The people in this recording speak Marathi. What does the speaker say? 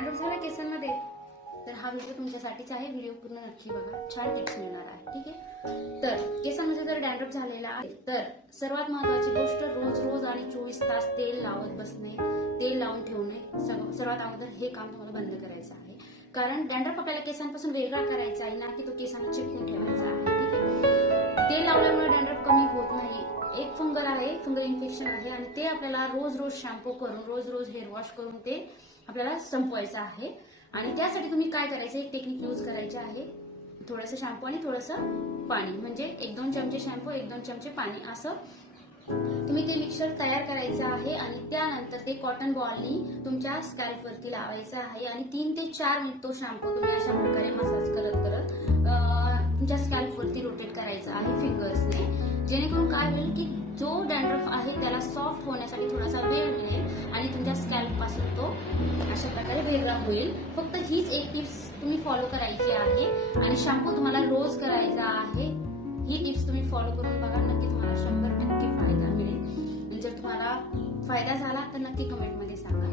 डॅन्ड्रफ झाला केसांमध्ये तर हा व्हिडिओ तुमच्यासाठीच आहे. व्हिडिओ पूर्ण नक्की बघा, छान टिप्स मिळणार आहे. ठीक आहे. तर केसांमध्ये जर डॅन्ड्रफ झालेला आहे तर सर्वात महत्वाची गोष्ट रोज रोज आणि 24 तास तेल लावत बसणे, तेल लावून ठेवणे. सर्वात अगोदर हे काम तुम्हाला बंद करायचं आहे. कारण डॅन्ड्रफ आपल्याला केसांपासून वेगळा करायचा आहे, ना की तो केसांना चिटकून ठेवायचा आहे. ठीक आहे. तेल लावल्यामुळे डॅन्ड्रफ कमी होत नाही. एक फंगल आहे, फंगल इन्फेक्शन आहे आणि ते आपल्याला रोज रोज शॅम्पू करून, रोज रोज हेअर वॉश करून ते आपल्याला संपवायचं आहे. आणि त्यासाठी तुम्ही काय करायचं, एक टेक्निक यूज करायची आहे. थोडंसं शॅम्पू आणि थोडंसं पाणी, म्हणजे 1-2 चमचे शॅम्पू 1-2 चमचे पाणी असं तुम्ही ते मिक्सर तयार करायचं आहे. आणि त्यानंतर ते कॉटन बॉलनी तुमच्या स्कॅल्प वरती लावायचं आहे आणि 3 ते 4 मिनिट तो शॅम्पू तुम्ही अशा प्रकारे मसाज करत करत तुमच्या स्कॅल्प वरती रोटेट करायचं आहे फिंगर्सने. जेणेकरून काय होईल की जो डॅन्ड्रफ आहे त्याला सॉफ्ट होण्यासाठी थोडासा वेळ मिळेल आणि तुमच्या स्कॅल्प पासून तो अशा प्रकारे वेगळा होईल. फक्त हीच एक टिप्स तुम्ही फॉलो करायची आहे आणि शॅम्पू तुम्हाला रोज करायचा आहे. ही टिप्स तुम्ही फॉलो करून बघा, नक्की तुम्हाला 100% फायदा मिळेल. जर तुम्हाला फायदा झाला तर नक्की कमेंटमध्ये सांगा.